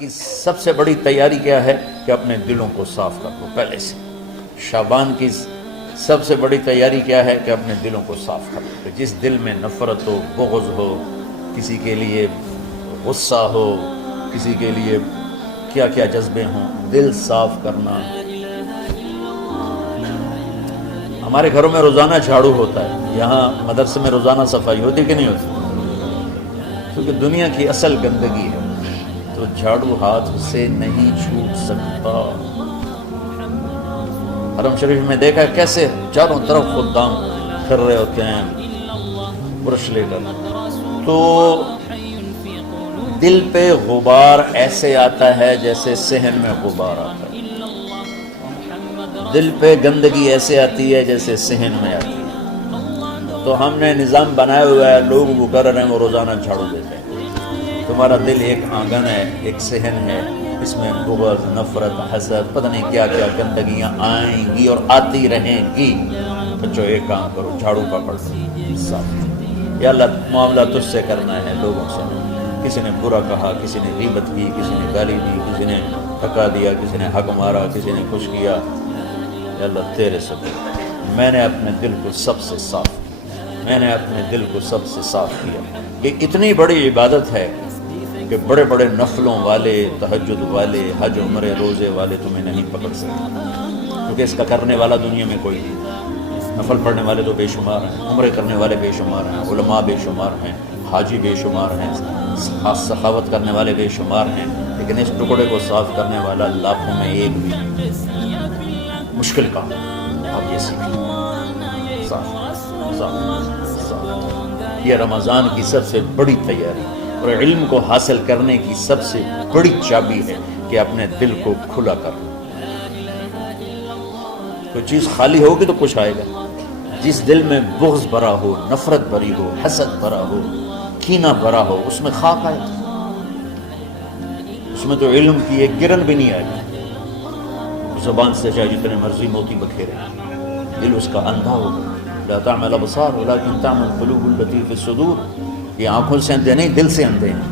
کی سب سے بڑی تیاری کیا ہے کہ اپنے دلوں کو صاف کر لو پہلے سے. شعبان کی سب سے بڑی تیاری کیا ہے کہ اپنے دلوں کو صاف کر لو. کہ جس دل میں نفرت ہو، بغض ہو، کسی کے لیے غصہ ہو، کسی کے لیے کیا کیا جذبے ہوں، دل صاف کرنا. ہمارے گھروں میں روزانہ جھاڑو ہوتا ہے، یہاں مدرسے میں روزانہ صفائی ہوتی کہ نہیں ہوتی؟ کیونکہ دنیا کی اصل گندگی ہے تو جھاڑو ہاتھ سے نہیں چھوٹ سکتا. حرم شریف میں دیکھا کیسے چاروں طرف خدام پھر رہے ہوتے ہیں برش لے کر. تو دل پہ غبار ایسے آتا ہے جیسے صحن میں غبار آتا ہے. دل پہ گندگی ایسے آتی ہے جیسے صحن میں آتی ہے. تو ہم نے نظام بنایا ہوا ہے، لوگ وہ کر رہے ہیں، وہ روزانہ جھاڑو دیتے ہیں. تمہارا دل ایک آنگن ہے، ایک صحن ہے، اس میں بغض، نفرت، حسد، پتہ نہیں کیا کیا گندگیاں آئیں گی اور آتی رہیں گی. بچوں ایک کام کرو، جھاڑو پکڑ لو صاف. یا اللہ معاملہ تجھ سے کرنا ہے، لوگوں سے. کسی نے برا کہا، کسی نے غیبت کی، کسی نے گالی دی، کسی نے ٹھکا دیا، کسی نے حق مارا، کسی نے خوش کیا. یا اللہ تیرے سے میں نے اپنے دل کو سب سے صاف کیا، میں نے اپنے دل کو سب سے صاف کیا. یہ اتنی بڑی عبادت ہے کہ بڑے بڑے نفلوں والے، تہجد والے، حج عمرے روزے والے تمہیں نہیں پکڑ سکتے، کیونکہ اس کا کرنے والا دنیا میں کوئی نہیں. نفل پڑھنے والے تو بے شمار ہیں، عمرے کرنے والے بے شمار ہیں، علماء بے شمار ہیں، حاجی بے شمار ہیں، سخاوت کرنے والے بے شمار ہیں، لیکن اس ٹکڑے کو صاف کرنے والا لاکھوں میں ایک بھی نہیں. مشکل کام آپ یہ سیکھیں. صاف. یہ رمضان کی سب سے بڑی تیاری اور علم کو حاصل کرنے کی سب سے بڑی چابی ہے کہ اپنے دل کو کھلا کر لو. کوئی چیز خالی ہوگی تو کچھ آئے گا. جس دل میں بغض بھرا ہو، نفرت بھری ہو، حسد بھرا ہو، کینہ بھرا ہو، اس میں خاک آئے گا. اس میں تو علم کی ایک گرن بھی نہیں آئے گا. زبان سے چاہے جتنے مرضی موتی بکھیرے، دل اس کا اندھا ہوگا. لا تعمى الابصار ولكن تعمى القلوب التي في الصدور. یہ آنکھوں سے اندھے نہیں، دل سے اندھے ہیں.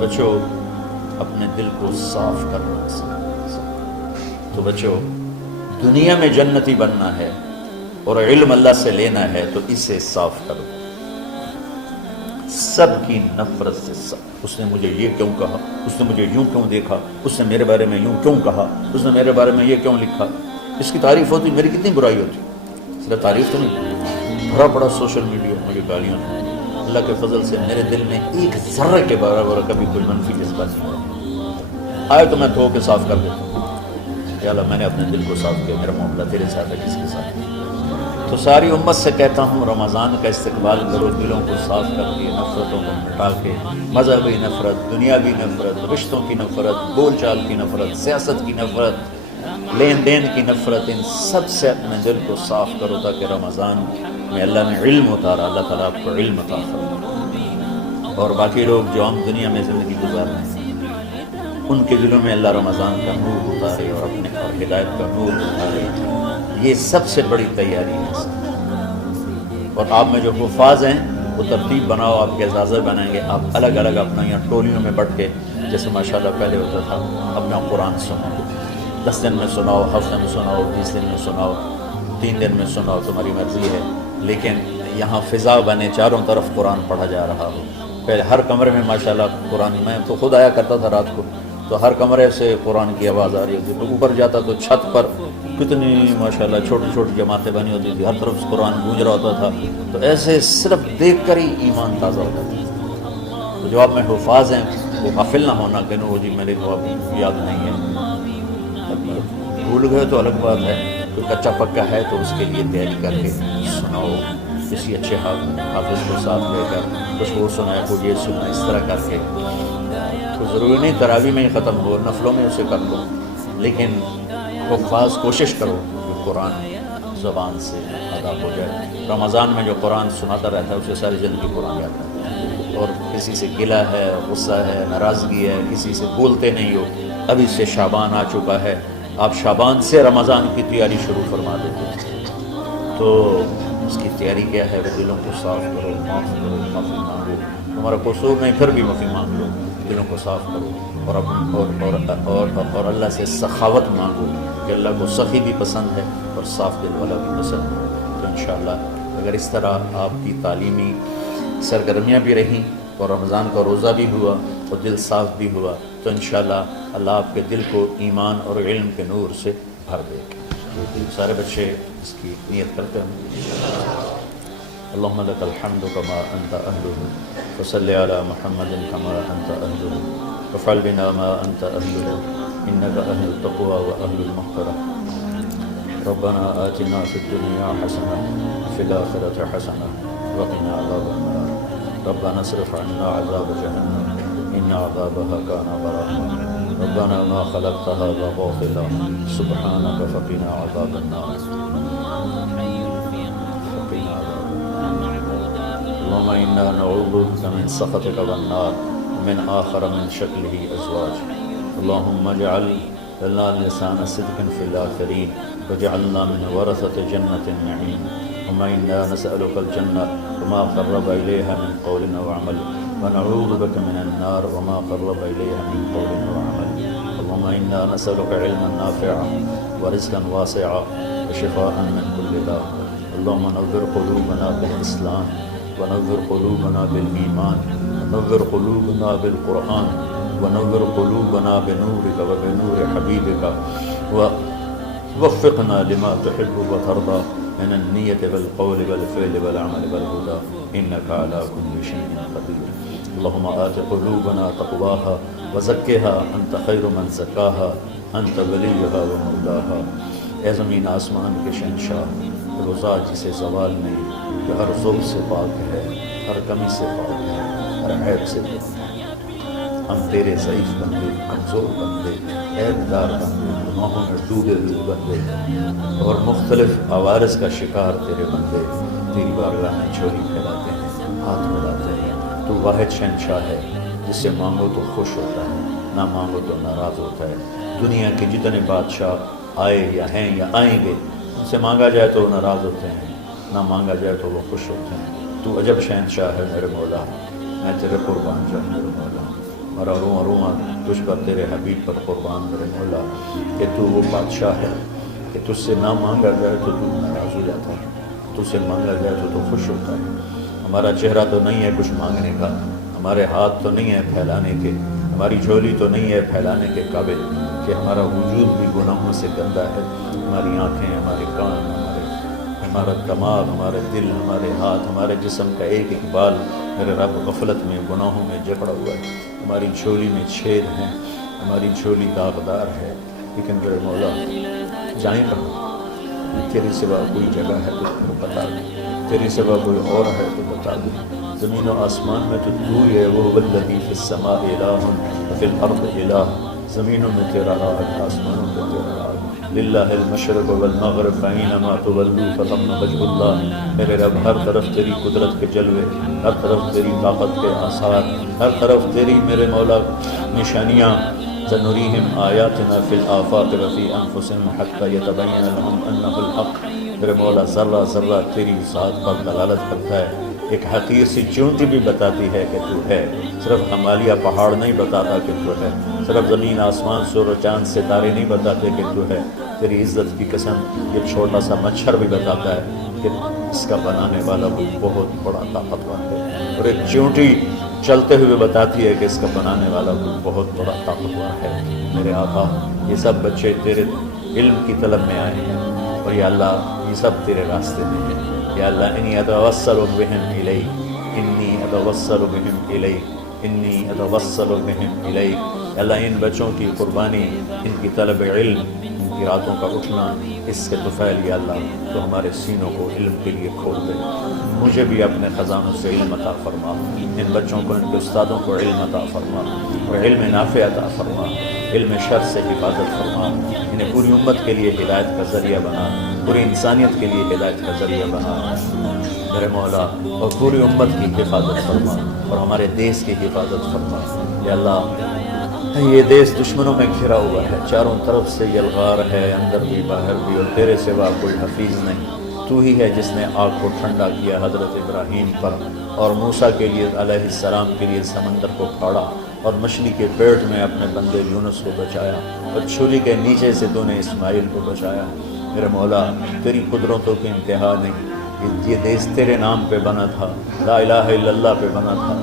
بچوں اپنے دل کو صاف کرنا. تو بچوں دنیا میں جنتی بننا ہے اور علم اللہ سے لینا ہے تو اسے صاف کرو. سب کی نفرت سے صاف. اس نے مجھے یہ کیوں کہا، اس نے مجھے یوں کیوں دیکھا، اس نے میرے بارے میں یوں کیوں کہا، اس نے میرے بارے میں یہ کیوں لکھا. اس کی تعریف ہوتی، میری کتنی برائی ہوتی. صرف تعریف تو نہیں، بھرا پڑا سوشل میڈیا مجھے گالیاں. اللہ کے فضل سے میرے دل میں ایک ذرے کے برابر کبھی کوئی منفی جذبہ نہیں آئے تو میں دھو کے صاف کر دیتا ہوں. یا اللہ میں نے اپنے دل کو صاف کیا، میرا معاملہ تیرے ساتھ ہے، کسی کے ساتھ. تو ساری امت سے کہتا ہوں رمضان کا استقبال کرو، دلوں کو صاف کر کے، نفرتوں کو مٹا کے. مذہبی نفرت، دنیاوی نفرت، رشتوں کی نفرت، بول چال کی نفرت، سیاست کی نفرت، لین دین کی نفرت، ان سب سے اپنے دل کو صاف کرو تاکہ رمضان میں اللہ نے علم اتارا، اللہ تعالیٰ آپ کو علم عطا فرمائے. اور باقی لوگ جو عام دنیا میں زندگی گزار رہے ہیں ان کے دلوں میں اللہ رمضان کا نور اتارے اور اپنے اور ہدایت کا نور اتارے. یہ سب سے بڑی تیاری ہے. اور آپ میں جو حفاظ ہیں وہ ترتیب بناؤ، آپ کے اعزازے بنائیں گے. آپ الگ الگ اپنا یہاں ٹولیوں میں بٹ کے، جیسے ماشاءاللہ پہلے ہوتا تھا، اپنا قرآن سناؤ. 10 دن میں سناؤ، ہفتے میں سناؤ، 20 دن میں سناؤ، 3 دن میں سناؤ، تمہاری مرضی ہے. لیکن یہاں فضا بنے، چاروں طرف قرآن پڑھا جا رہا ہو. پہلے ہر کمرے میں ماشاءاللہ قرآن، میں تو خود آیا کرتا تھا رات کو تو ہر کمرے سے قرآن کی آواز آ رہی ہوتی. تو اوپر جاتا تو چھت پر کتنی ماشاءاللہ چھوٹی چھوٹی جماعتیں بنی ہوتی تھی، ہر طرف سے قرآن گونج رہا ہوتا تھا. تو ایسے صرف دیکھ کر ہی ایمان تازہ ہوتا تھا. تو جو آپ میں حفاظ ہیں وہ غافل نہ ہونا کہ نو جی میرے کو اب یاد نہیں ہے. بھول گئے تو الگ بات ہے، کوئی کچا پکا ہے تو اس کے لیے تیاری کر کے سناؤ. کسی اچھے حافظ کو ساتھ لے کر کچھ وہ سنائے، کوئی یہ سنا، اس طرح کر کے. تو ضروری نہیں تراویح میں ہی ختم ہو، نفلوں میں اسے کر لو، لیکن وہ خاص کوشش کرو کہ قرآن زبان سے ادا ہو جائے. رمضان میں جو قرآن سناتا رہتا ہے اسے ساری زندگی قرآن یاد رہتا ہے. اور کسی سے گلہ ہے، غصہ ہے، ناراضگی ہے، کسی سے بولتے نہیں ہو. ابھی سے شعبان آ چکا ہے، آپ شعبان سے رمضان کی تیاری شروع فرما دیتے. تو اس کی تیاری کیا ہے؟ وہ دلوں کو صاف کرو، معاف کرو، معافی مانگو. تمہارا قصور نہیں پھر بھی معافی مانگ لو. دلوں کو صاف کرو، اور اللہ سے سخاوت مانگو کہ اللہ کو سخی بھی پسند ہے اور صاف دل والا بھی پسند ہے۔ تو انشاءاللہ اگر اس طرح آپ کی تعلیمی سرگرمیاں بھی رہیں اور رمضان کا روزہ بھی ہوا اور دل صاف بھی ہوا تو انشاءاللہ اللہ آپ کے دل کو ایمان اور علم کے نور سے بھر دے گا۔ سارے بچے اس کی نیت کرتے ہیں۔ اللہم لک الحمد کما انت اہلہ فصلی علی محمد کما انت اہلہ وفعل بنا ما انت اہلہ انک اہل التقوی و اہل المغفرہ۔ ربنا آتنا فی الدنیا حسنہ وفی الآخرۃ حسنہ وقنا عذاب النار۔ ربنا اصرف عنا عذاب جہنم ان عذابها كان غراما۔ ربنا ما خلقت هذا باطلا سبحانك فقنا عذاب النار۔ اللهم إنا نعوذ بك من سخطك والنار ومن آخر من شكله أزواج۔ اللهم اجعل لنا لسان صدق في الآخرين واجعلنا من ورثة جنة النعيم۔ اللهم إنا نسألك الجنة وما قرب إليها من قول وعمل ونعوذ بك من النار وما قرب إليها من قول وعمل۔ اللهم إنا نسألك علما نافعا ورزقا واسعا وشفاء من كل داء۔ اللهم نور قلوبنا بالإسلام ونور قلوبنا بالإيمان ونور قلوبنا بالقرآن ونور قلوبنا بنورك وبنور حبيبك ووفقنا لما تحب وترضى من النية والقول والفعل والعمل والهدى إنك على كل شيء قدير۔ اللهم آت قلوبنا تقواها وزكها أنت خير من زكاها أنت وليها ومولاها۔ اے زمین آسمان کے شہنشاہ، روزہ جسے زوال نہیں، کہ ہر ظلم سے پاک ہے، ہر کمی سے پاک ہے، ہر عیب سے پاک ہے۔ ہم تیرے ضعیف بندے، کمزور بندے، عیب دار بندے، گناہوں میں ڈوبے ہوئے بندے اور مختلف عوارض کا شکار تیرے بندے تیری بارگاہ میں جھولی پھیلاتے ہیں، ہاتھ ملاتے ہیں۔ تو واحد شہنشاہ ہے، جس سے مانگو تو خوش ہوتا ہے، نہ مانگو تو ناراض ہوتا ہے۔ دنیا کے جتنے بادشاہ آئے یا ہیں یا آئیں گے، ان سے مانگا جائے تو وہ ناراض ہوتے ہیں، نہ مانگا جائے تو وہ خوش ہوتے ہیں۔ تو عجب شہنشاہ ہے میرے مولا، میں تیرے قربان جاؤں میرے مولا، اور روواں روواں تجھ پر تیرے حبیب پر قربان میرے مولا، کہ تو وہ بادشاہ ہے کہ تجھ سے نہ مانگا جائے تو تو ناراض ہو جاتا ہے، تجھ سے مانگا جائے تو تو خوش ہوتا ہے۔ ہمارا چہرہ تو نہیں ہے کچھ مانگنے کا، ہمارے ہاتھ تو نہیں ہے پھیلانے کے، ہماری جھولی تو نہیں ہے پھیلانے کے قابل، کہ ہمارا وجود بھی گناہوں سے گندا ہے، ہماری آنکھیں، ہمارے کان، ہمارا دماغ، ہمارے دل، ہمارے ہاتھ، ہمارے جسم کا ایک ایک بال میرے رب غفلت میں گناہوں میں جکڑا ہوا ہے۔ ہماری جھولی میں چھید ہیں، ہماری جھولی داغدار ہے، لیکن میرے مولا جائیں کہاں؟ تیرے سوا کوئی جگہ ہے تو بتا دے، تیرے سوا کوئی اور ہے تو بتا دے۔ زمین و آسمان میں تو ہی ہے، وہ والذی فی السماء الہ وفی الارض الہ۔ زمینوں میں تیرا راج، آسمانوں میں تیرا راج۔ للہ المشرق والمغرب فأینما تولوا فثم وجہ اللہ۔ میرے رب ہر طرف تیری قدرت کے جلوے، ہر طرف تیری طاقت کے آثار، ہر طرف تیری میرے مولا نشانیاں۔ سنریہم آیاتنا فی الآفاق وفی انفسہم حتی یتبین لہم انہ الحق۔ میرے مولا ذرہ ذرہ تیری ذات پر دلالت کرتا ہے، ایک حقیر سی چونٹی بھی بتاتی ہے کہ تو ہے۔ صرف ہمالیہ پہاڑ نہیں بتاتا کہ تو ہے، صرف زمین آسمان سور و چاند ستارے نہیں بتاتے کہ تو ہے۔ تیری عزت کی قسم یہ چھوٹا سا مچھر بھی بتاتا ہے کہ اس کا بنانے والا کوئی بہت بڑا طاقتور ہے، اور ایک چونٹی چلتے ہوئے بتاتی ہے کہ اس کا بنانے والا کوئی بہت بڑا طاقتور ہے۔ میرے آقا، یہ سب بچے تیرے علم کی طلب میں آئے ہیں، اور یا اللہ یہ سب تیرے راستے میں ہیں۔ یا اللہ انی اتوسل بہم الیک، انی اتوسل بہم الیک، انی اتوسل بہم الیک۔ یا اللہ ان بچوں کی قربانی، ان کی طلب علم، ان کی راتوں کا اٹھنا، اس کے طفیل یا اللہ تو ہمارے سینوں کو علم کے لیے کھول دے۔ مجھے بھی اپنے خزانوں سے علم عطا فرما، ان بچوں کو، ان کے استادوں کو علم عطا فرما، اور علم نافع عطا فرما، علم شر سے حفاظت فرما، انہیں پوری امت کے لیے ہدایت کا ذریعہ بنا، پوری انسانیت کے لیے ہدایت کا ذریعہ بنا میرے مولا، اور پوری امت کی حفاظت فرما، اور ہمارے دیس کی حفاظت فرما۔ یا اللہ یہ دیس دشمنوں میں گھرا ہوا ہے، چاروں طرف سے یلغار ہے، اندر بھی باہر بھی، اور تیرے سوا کوئی حفیظ نہیں۔ تو ہی ہے جس نے آگ کو ٹھنڈا کیا حضرت ابراہیم پر، اور موسیٰ کے لیے علیہ السلام کے لیے سمندر کو پھاڑا، اور مچھلی کے پیٹ میں اپنے بندے یونس کو بچایا، اور چھری کے نیچے سے تو نے اسماعیل کو بچایا۔ میرے مولا تیری قدرتوں کی انتہا نہیں، یہ دیس تیرے نام پہ بنا تھا، لا الہ الا اللہ پہ بنا تھا۔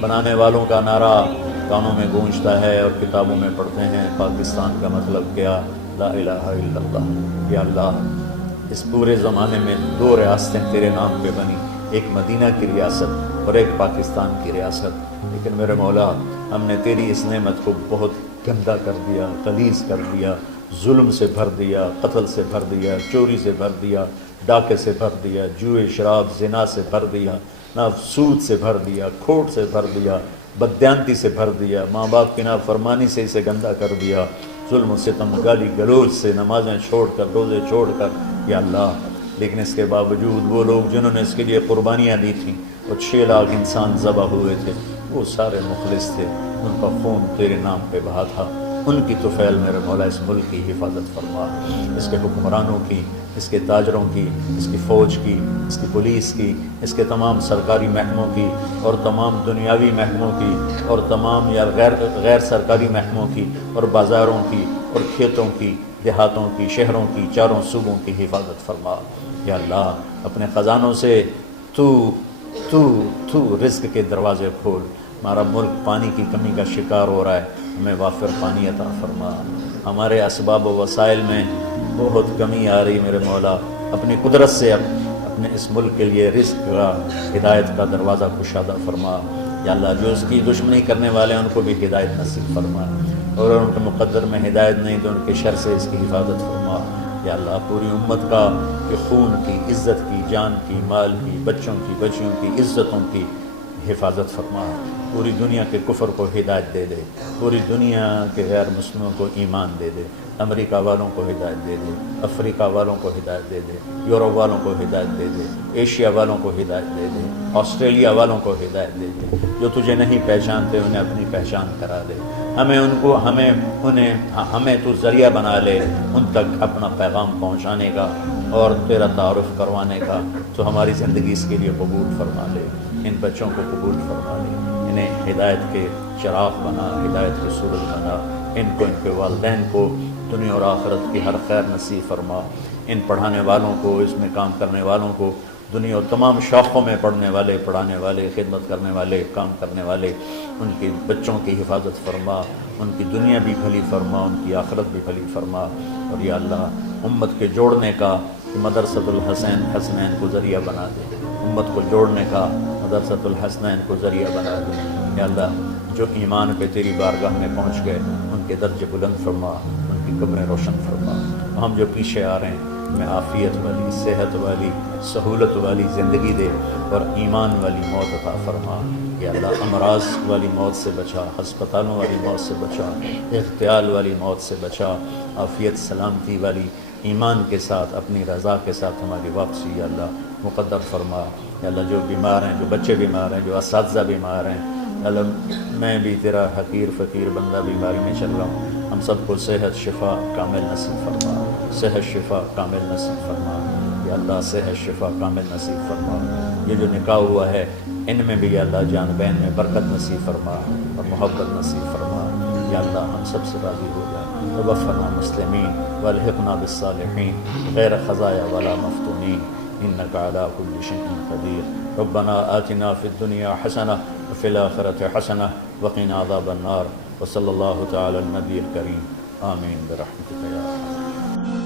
بنانے والوں کا نعرہ کانوں میں گونجتا ہے اور کتابوں میں پڑھتے ہیں، پاکستان کا مطلب کیا؟ لا الہ الا اللہ۔ یا اللہ، اس پورے زمانے میں 2 ریاستیں تیرے نام پہ بنی، ایک مدینہ کی ریاست اور ایک پاکستان کی ریاست، لیکن میرے مولا ہم نے تیری اس نعمت کو بہت گندا کر دیا، غلیظ کر دیا، ظلم سے بھر دیا، قتل سے بھر دیا، چوری سے بھر دیا، ڈاکے سے بھر دیا، جوئے شراب زنا سے بھر دیا، سود سے بھر دیا، کھوٹ سے بھر دیا، بددیانتی سے بھر دیا، ماں باپ کی نافرمانی سے اسے گندا کر دیا، ظلم و ستم، گالی گلوچ سے، نمازیں چھوڑ کر، روزے چھوڑ کر، یا اللہ۔ لیکن اس کے باوجود وہ لوگ جنہوں نے اس کے لیے قربانیاں دی تھیں، وہ 6 لاکھ انسان ذبح ہوئے تھے، وہ سارے مخلص تھے، ان کا خون تیرے نام پہ بہا تھا۔ ان کی طفیل میرے مولا اس ملک کی حفاظت فرما، اس کے حکمرانوں کی، اس کے تاجروں کی، اس کی فوج کی، اس کی پولیس کی، اس کے تمام سرکاری محکموں کی، اور تمام دنیاوی محکموں کی، اور تمام یا غیر سرکاری محکموں کی، اور بازاروں کی، اور کھیتوں کی، دیہاتوں کی، شہروں کی، چاروں صوبوں کی حفاظت فرما۔ یا اللہ، اپنے خزانوں سے تو رزق کے دروازے کھول۔ ہمارا ملک پانی کی کمی کا شکار ہو رہا ہے، ہمیں وافر پانی عطا فرما۔ ہمارے اسباب و وسائل میں بہت کمی آ رہی میرے مولا، اپنی قدرت سے اپنے اس ملک کے لیے رزق کا، ہدایت کا دروازہ کشادہ فرما۔ یا اللہ، جو اس کی دشمنی کرنے والے ہیں ان کو بھی ہدایت نصیب فرما، اور ان کے مقدر میں ہدایت نہیں تو ان کے شر سے اس کی حفاظت فرما۔ یا اللہ، پوری امت کا کہ خون کی، عزت کی، جان کی، مال کی، بچوں کی، بچیوں کی، عزتوں کی حفاظت فرما۔ پوری دنیا کے کفر کو ہدایت دے دے، پوری دنیا کے غیر مسلموں کو ایمان دے دے، امریکہ والوں کو ہدایت دے دے، افریقہ والوں کو ہدایت دے دے، یورپ والوں کو ہدایت دے دے، ایشیا والوں کو ہدایت دے دے، آسٹریلیا والوں کو ہدایت دے دے۔ جو تجھے نہیں پہچانتے انہیں اپنی پہچان کرا دے، ہمیں تو ذریعہ بنا لے ان تک اپنا پیغام پہنچانے کا اور تیرا تعارف کروانے کا۔ تو ہماری زندگی اس کے لیے قبول فرما لے، ان بچوں کو قبول فرما لے، انہیں ہدایت کے چراغ بنا، ہدایت کے سورج بنا، ان کو، ان کے والدین کو دنیا اور آخرت کی ہر خیر نصیب فرما۔ ان پڑھانے والوں کو، اس میں کام کرنے والوں کو، دنیا اور تمام شاخوں میں پڑھنے والے، پڑھانے والے، خدمت کرنے والے، کام کرنے والے، ان کے بچوں کی حفاظت فرما، ان کی دنیا بھی بھلی فرما، ان کی آخرت بھی بھلی فرما۔ اور یا اللہ، امت کے جوڑنے کا مدرسۃ الحسین حسنین کو ذریعہ بنا دے، امت کو جوڑنے کا مدرسۃ الحسنین کو ذریعہ بنا دے۔ یا اللہ، جو ایمان پہ تیری بارگاہ میں پہنچ گئے ان کے درجے بلند فرما، ان کی قبریں روشن فرما۔ ہم جو پیچھے آ رہے ہیں ہمیں عافیت والی، صحت والی، سہولت والی زندگی دے، اور ایمان والی موت عطا فرما۔ یا اللہ، امراض والی موت سے بچا، ہسپتالوں والی موت سے بچا، اغتیال والی موت سے بچا، عافیت سلامتی والی ایمان کے ساتھ، اپنی رضا کے ساتھ ہماری واپسی یا اللہ مقدر فرما۔ یا اللہ، جو بیمار ہیں، جو بچے بیمار ہیں، جو اساتذہ بیمار ہیں، یا اللہ میں بھی تیرا حقیر فقیر بندہ بیماری میں چل رہا ہوں، ہم سب کو صحت شفا کامل نصیب فرما، صحت شفا کامل نصیب فرما۔ یا اللہ، صحت شفا کامل نصیب فرما۔ یہ جو نکاح ہوا ہے ان میں بھی یا اللہ جان بین میں برکت نصیب فرما اور محبت نصیب فرما۔ یا اللہ، ہم سب سے راضی ہو جا، توفنا مسلمین والحقنا بالصالحین غیر خزایا ولا مفتونین انک علی کل شیء قدیر۔ ربنا آتنا فی الدنیا حسنہ وفی الآخرۃ حسنہ وقنا عذاب النار، وصلی اللہ تعالی النبی الکریم، آمین برحمتک یا ارحم۔